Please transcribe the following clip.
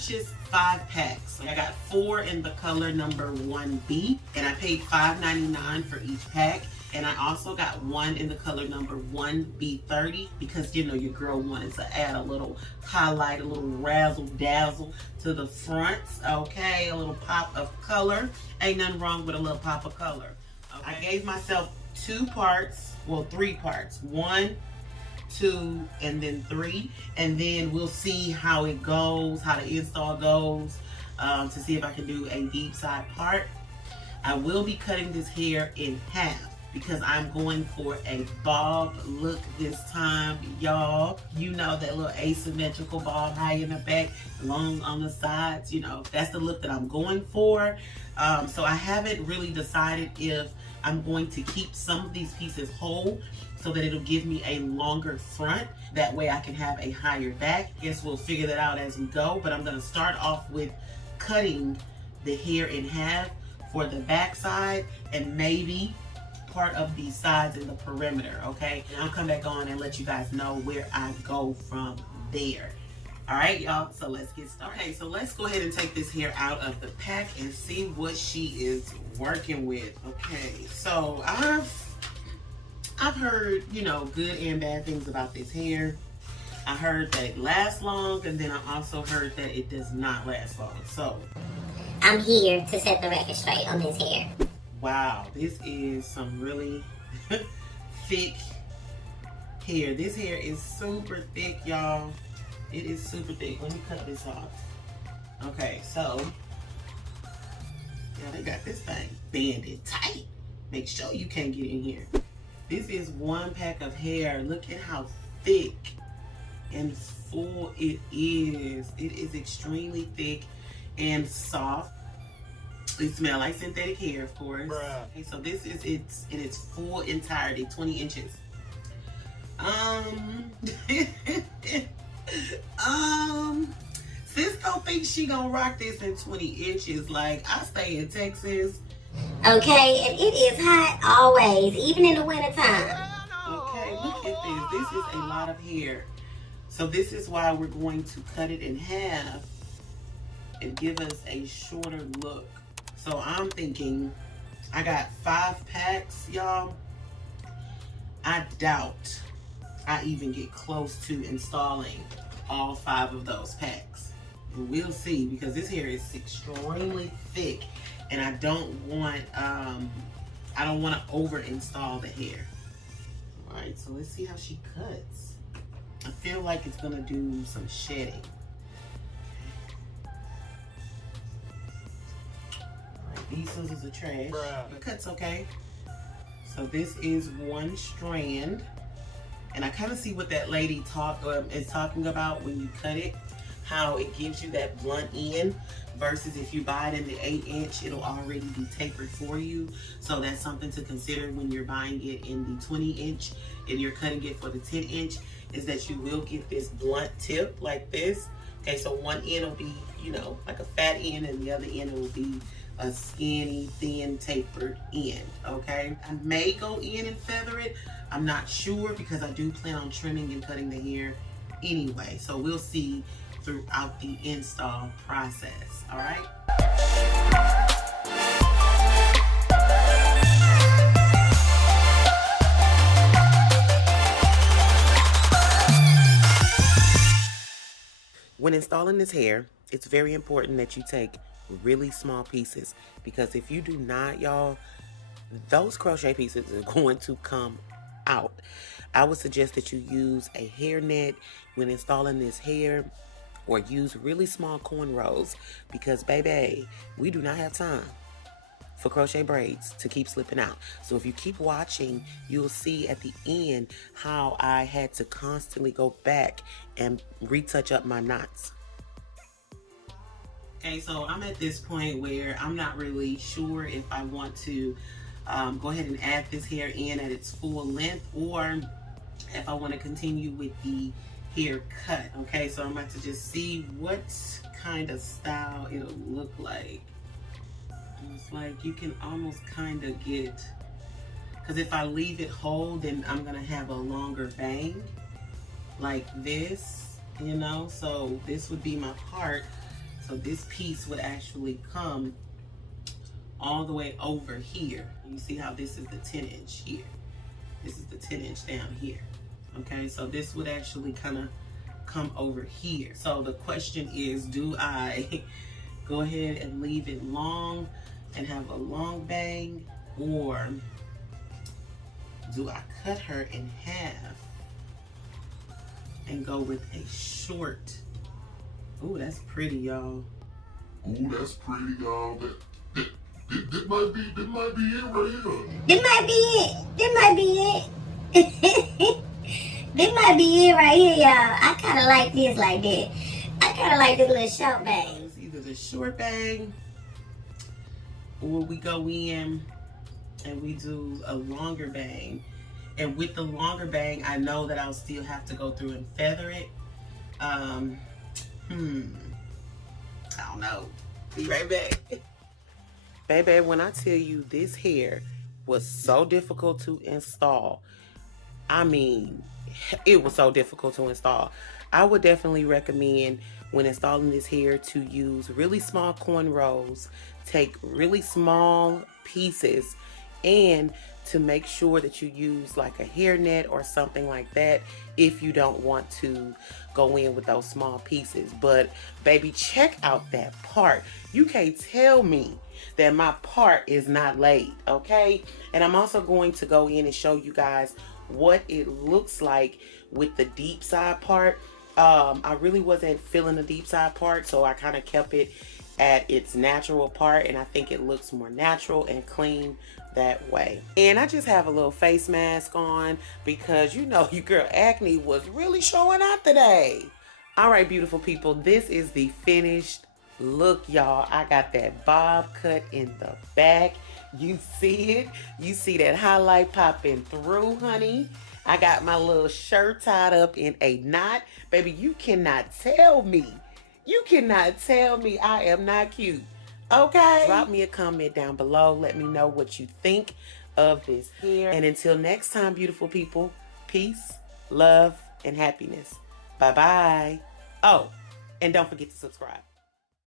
purchased 5 packs. I got 4 in the color number 1B, and I paid $5.99 for each pack. And I also got 1 in the color number 1B30 because, you know, your girl wanted to add a little highlight, a little razzle dazzle to the fronts, okay? A little pop of color. Ain't nothing wrong with a little pop of color. Okay? I gave myself 2 parts, well, 3 parts. 1, 2, and then 3. And then we'll see how it goes, how the install goes, to see if I can do a deep side part. I will be cutting this hair in half, because I'm going for a bob look this time, y'all. You know, that little asymmetrical bob, high in the back, long on the sides. You know, that's the look that I'm going for. So I haven't really decided if I'm going to keep some of these pieces whole so that it'll give me a longer front. That way I can have a higher back. Guess we'll figure that out as we go. But I'm gonna start off with cutting the hair in half for the back side and maybe part of the sides and the perimeter, okay? And I'll come back on and let you guys know where I go from there. All right, y'all, so let's get started. Okay, so let's go ahead and take this hair out of the pack and see what she is working with. Okay, so I've heard, you know, good and bad things about this hair. I heard that it lasts long, and then I also heard that it does not last long. So I'm here to set the record straight on this hair. Wow, this is some really thick hair. This hair is super thick, y'all. It is super thick. Let me cut this off. Okay, so yeah, they got this thing banded tight. Make sure you can't get in here. This is 1 pack of hair. Look at how thick and full it is. It is extremely thick and soft. It smells like synthetic hair, of course. Bruh. Okay, so this is it's in its full entirety, 20 inches. Sis don't think she gonna rock this in 20 inches. Like, I stay in Texas. Okay, and it is hot always, even in the wintertime. Okay, look at this. This is a lot of hair. So this is why we're going to cut it in half and give us a shorter look. So I'm thinking, I got 5 packs, y'all. I doubt I even get close to installing all 5 of those packs. And we'll see, because this hair is extremely thick, and I don't want to over install the hair. All right, so let's see how she cuts. I feel like it's gonna do some shedding. These scissors are trash. Bruh. The cut's okay. So this is 1 strand. And I kind of see what that lady is talking about when you cut it. How it gives you that blunt end versus if you buy it in the 8-inch, it'll already be tapered for you. So that's something to consider when you're buying it in the 20-inch and you're cutting it for the 10-inch, is that you will get this blunt tip like this. Okay, so one end will be, you know, like a fat end, and the other end will be a skinny, thin, tapered end, okay? I may go in and feather it. I'm not sure, because I do plan on trimming and cutting the hair anyway. So we'll see throughout the install process, all right? When installing this hair, it's very important that you take really small pieces, because if you do not, y'all, those crochet pieces are going to come out. I would suggest that you use a hair net when installing this hair, or use really small cornrows, because baby, we do not have time for crochet braids to keep slipping out. So if you keep watching, you'll see at the end how I had to constantly go back and retouch up my knots. Okay, so I'm at this point where I'm not really sure if I want to go ahead and add this hair in at its full length, or if I want to continue with the hair cut. Okay, so I'm about to just see what kind of style it'll look like. It's like you can almost kind of get, because if I leave it whole, then I'm gonna have a longer bang like this, you know. So this would be my part So this piece would actually come all the way over here. You see how this is the 10" here. This is the 10" down here. Okay, so this would actually kind of come over here. So the question is, do I go ahead and leave it long and have a long bang, or do I cut her in half and go with a short? Ooh, that's pretty, y'all. Ooh, that's pretty, y'all. That might be it right here. This might be it. This might be it. This might be it right here, y'all. I kind of like this like that. I kind of like this little short bang. It's either the short bang, or we go in and we do a longer bang. And with the longer bang, I know that I'll still have to go through and feather it. I don't know. Be right back. Baby, when I tell you this hair was so difficult to install, I mean, it was so difficult to install. I would definitely recommend when installing this hair to use really small cornrows, take really small pieces, and to make sure that you use like a hairnet or something like that if you don't want to go in with those small pieces. But baby, check out that part. You can't tell me that my part is not laid, okay? And I'm also going to go in and show you guys what it looks like with the deep side part. I really wasn't feeling the deep side part, so I kind of kept it at its natural part, and I think it looks more natural and clean that way. And I just have a little face mask on because you know your girl acne was really showing out today. All right, beautiful people, this is the finished look, y'all. I got that bob cut in the back. You see it? You see that highlight popping through, honey? I got my little shirt tied up in a knot. Baby, you cannot tell me. You cannot tell me I am not cute. Okay? Drop me a comment down below. Let me know what you think of this hair. And until next time, beautiful people, peace, love, and happiness. Bye-bye. Oh, and don't forget to subscribe.